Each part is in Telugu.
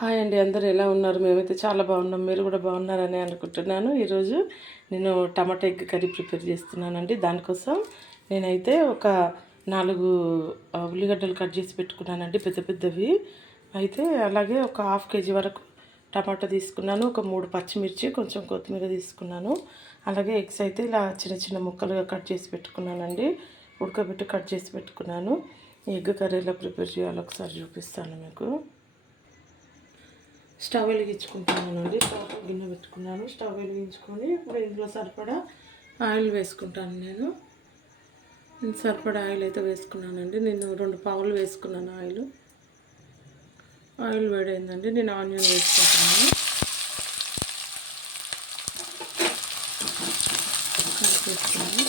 హాయ్ అండి అందరూ ఎలా ఉన్నారు? మేమైతే చాలా బాగున్నాం మీరు కూడా బాగున్నారని అనుకుంటున్నాను. ఈరోజు నేను టమాటా ఎగ్ కర్రీ ప్రిపేర్ చేస్తున్నానండి. దానికోసం నేనైతే ఒక నాలుగు ఉల్లిగడ్డలు కట్ చేసి పెట్టుకున్నానండి పెద్ద పెద్దవి. అయితే అలాగే ఒక హాఫ్ కేజీ వరకు టమాటా తీసుకున్నాను ఒక మూడు పచ్చిమిర్చి కొంచెం కొత్తిమీర తీసుకున్నాను. అలాగే ఎగ్స్ అయితే ఇలా చిన్న చిన్న ముక్కలుగా కట్ చేసి పెట్టుకున్నానండి ఉడకబెట్టి కట్ చేసి పెట్టుకున్నాను. ఈ ఎగ్ కర్రీ ఎలా ప్రిపేర్ చేయాలో ఒకసారి చూపిస్తాను మీకు. స్టవ్ వెలిగించుకుంటానండి స్టవ్ గిన్నె పెట్టుకున్నాను. స్టవ్ వెలిగించుకొని ఇప్పుడు ఇంట్లో సరిపడా ఆయిల్ వేసుకుంటాను నేను. నేను సరిపడా ఆయిల్ అయితే వేసుకున్నానండి. నేను రెండు పావులు వేసుకున్నాను ఆయిల్. ఆయిల్ వేడైందండి. నేను ఆనియన్ వేసుకుంటున్నాను. కలిపేసుకున్నాను.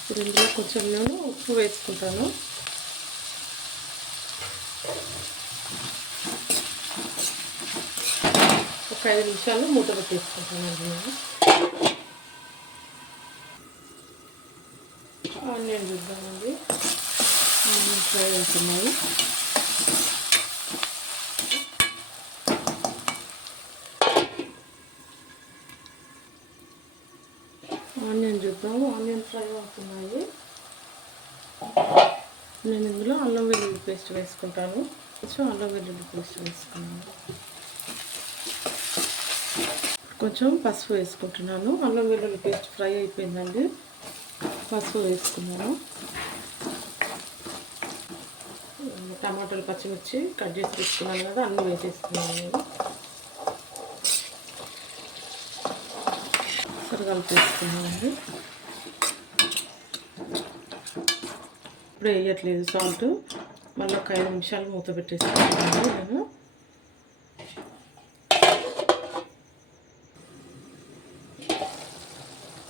ఇప్పుడు ఇందులో కొంచెం నేను ఉప్పు వేసుకుంటాను. ఒక ఐదు నిమిషాలు మూత పెట్టేసుకుంటానండి నేను. ఆనియన్ చూద్దామండి. ఆనియన్ ఫ్రై అవుతున్నాయి. ఆనియన్ చూద్దాము. ఆనియన్ ఫ్రై అవుతున్నాయి. నేను ఇందులో అల్లం వెల్లుల్లి పేస్ట్ వేసుకుంటాను. కొంచెం అల్లం వెల్లుల్లి పేస్ట్ వేసుకున్నాను. కొంచెం పసుపు వేసుకుంటున్నాను. అల్లం వెల్లుల్లి పేస్ట్ ఫ్రై అయిపోయిందండి. పసుపు వేసుకున్నాను. టమాటాలు పచ్చిమిర్చి కట్ చేసి పెట్టుకున్నాను కదా అన్నీ వేసేసుకున్నాను నేను. సరగాలు కలిపేసుకున్నానండి ఇప్పుడు వేయట్లేదు సాల్ట్. మళ్ళీ ఒక ఐదు నిమిషాలు మూత పెట్టేసుకున్నాను నేను.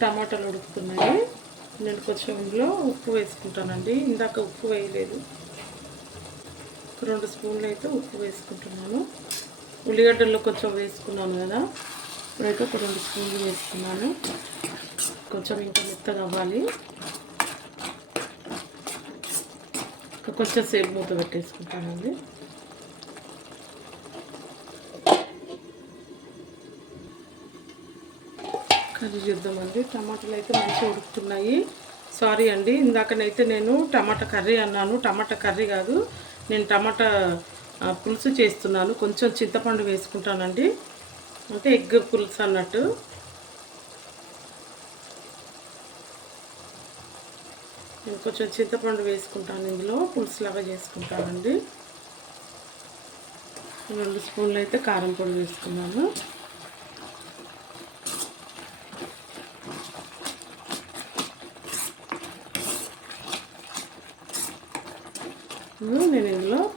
టమాటాలు ఉడుకుతున్నాయి. నేను కొంచెం ఇందులో ఉప్పు వేసుకుంటానండి. ఇందాక ఉప్పు వేయలేదు. రెండు స్పూన్లు అయితే ఉప్పు వేసుకుంటున్నాను. ఉల్లిగడ్డల్లో కొంచెం వేసుకున్నాను కదా. ఇప్పుడైతే ఒక రెండు స్పూన్లు వేసుకున్నాను. కొంచెం ఇంకా మెత్తగా అవ్వాలి. ఇంకా కొంచెం సేపు మూత పెట్టేసుకుంటానండి. కర్రీ చేద్దామండి. టమాటాలు అయితే మంచిగా ఉడుకుతున్నాయి. సారీ అండి ఇందాకనైతే నేను టమాటా కర్రీ అన్నాను. టమాటా కర్రీ కాదు నేను టమాటా పులుసు చేస్తున్నాను. కొంచెం చింతపండు వేసుకుంటానండి. అంటే ఎగ్ పులుసు అన్నట్టు. నేను కొంచెం చింతపండు వేసుకుంటాను ఇందులో. పులుసు లాగా చేసుకుంటానండి. రెండు స్పూన్లు అయితే కారం పొడి వేసుకున్నాను. ఇప్పుడు నేను ఇందులో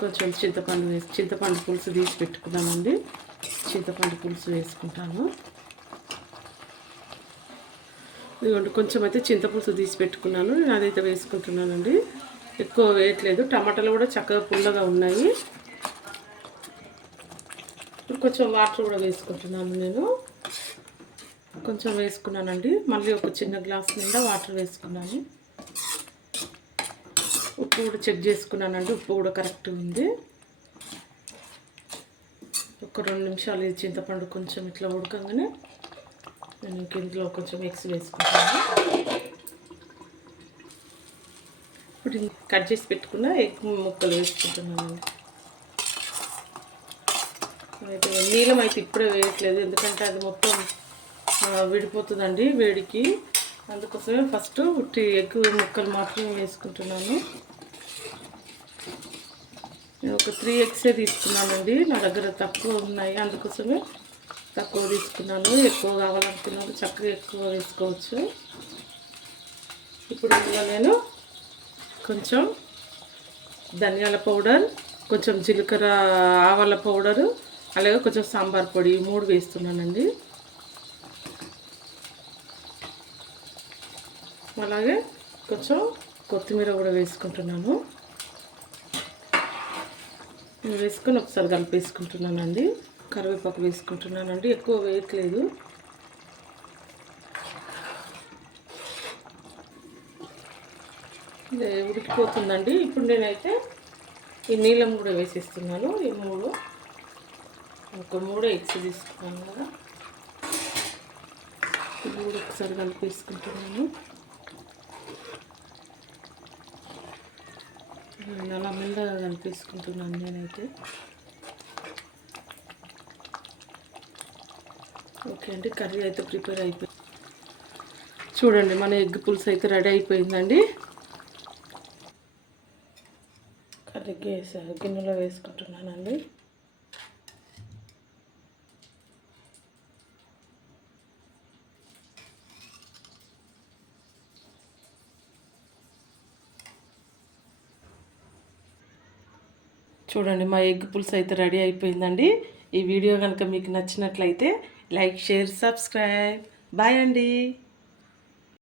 కొంచెం చింతపండు వేసి చింతపండు పులుసు తీసి పెట్టుకున్నానండి చింతపండు పులుసు వేసుకుంటాను. ఇదిగోండి కొంచెం అయితే చింతపులుసు తీసి పెట్టుకున్నాను. నేను అదైతే వేసుకుంటున్నానండి. ఎక్కువ వేయట్లేదు. టమాటాలు కూడా చక్కగా పుల్లగా ఉన్నాయి. ఇప్పుడు కొంచెం వాటర్ కూడా వేసుకుంటున్నాను నేను. కొంచెం వేసుకున్నానండి. మళ్ళీ ఒక చిన్న గ్లాస్ నిండా వాటర్ వేసుకున్నాను. ఉప్పు కూడా చెక్ చేసుకున్నానండి ఉప్పు కూడా కరెక్ట్ ఉంది. ఒక రెండు నిమిషాలు ఇది చింతపండు కొంచెం ఇట్లా ఉడకంగానే నేను ఇంక ఇందులో కొంచెం ఎగ్స్ వేసుకుంటాను. ఇప్పుడు కట్ చేసి పెట్టుకున్న ఎగ్ ముక్కలు వేసుకుంటున్నానండి అయితే నీలం అయితే ఇప్పుడే వేయట్లేదు ఎందుకంటే అది మొత్తం విడిపోతుందండి వేడికి. అందుకోసమే ఫస్ట్ ఉట్టి ఎగ్ ముక్కలు మాత్రమే వేసుకుంటున్నాను. నేను ఒక త్రీ ఎగ్సే తీసుకున్నానండి. నా దగ్గర తక్కువ ఉన్నాయి. అందుకోసమే తక్కువ తీసుకున్నాను. ఎక్కువ కావాలనుకున్నాను. చక్కగా ఎక్కువ వేసుకోవచ్చు. ఇప్పుడు ఇందులో నేను కొంచెం ధనియాల పౌడర్ కొంచెం జీలకర్ర ఆవాల పౌడరు అలాగే కొంచెం సాంబార్ పొడి ఈ మూడు వేస్తున్నానండి. అలాగే కొంచెం కొత్తిమీర కూడా వేసుకుంటున్నాను. నేను వేసుకొని ఒకసారి కలిపేసుకుంటున్నానండి. కరివేపాకు వేసుకుంటున్నానండి. ఎక్కువ వేయట్లేదు. ఇది ఉడికిపోతుందండి. ఇప్పుడు నేనైతే ఈ నీలం కూడా వేసేస్తున్నాను. ఈ మూడు. ఒక మూడు ఎగ్స్ తీసుకున్నాను కదా. మూడు ఒకసారి కలిపేసుకుంటున్నాను. అలా మెల్లగా కలిపేసుకుంటున్నాను నేనైతే. ఓకే అండి కర్రీ అయితే ప్రిపేర్ అయిపోయింది. చూడండి మన ఎగ్ పులుసు అయితే రెడీ అయిపోయిందండి. కర్రీకి గిన్నెలో వేసుకుంటున్నానండి. చూడండి మా ఎగ్ పులుసు అయితే రెడీ అయిపోయిందండి. ఈ వీడియో కనుక మీకు నచ్చినట్లయితే లైక్ షేర్ సబ్స్క్రైబ్. బాయ్ అండి.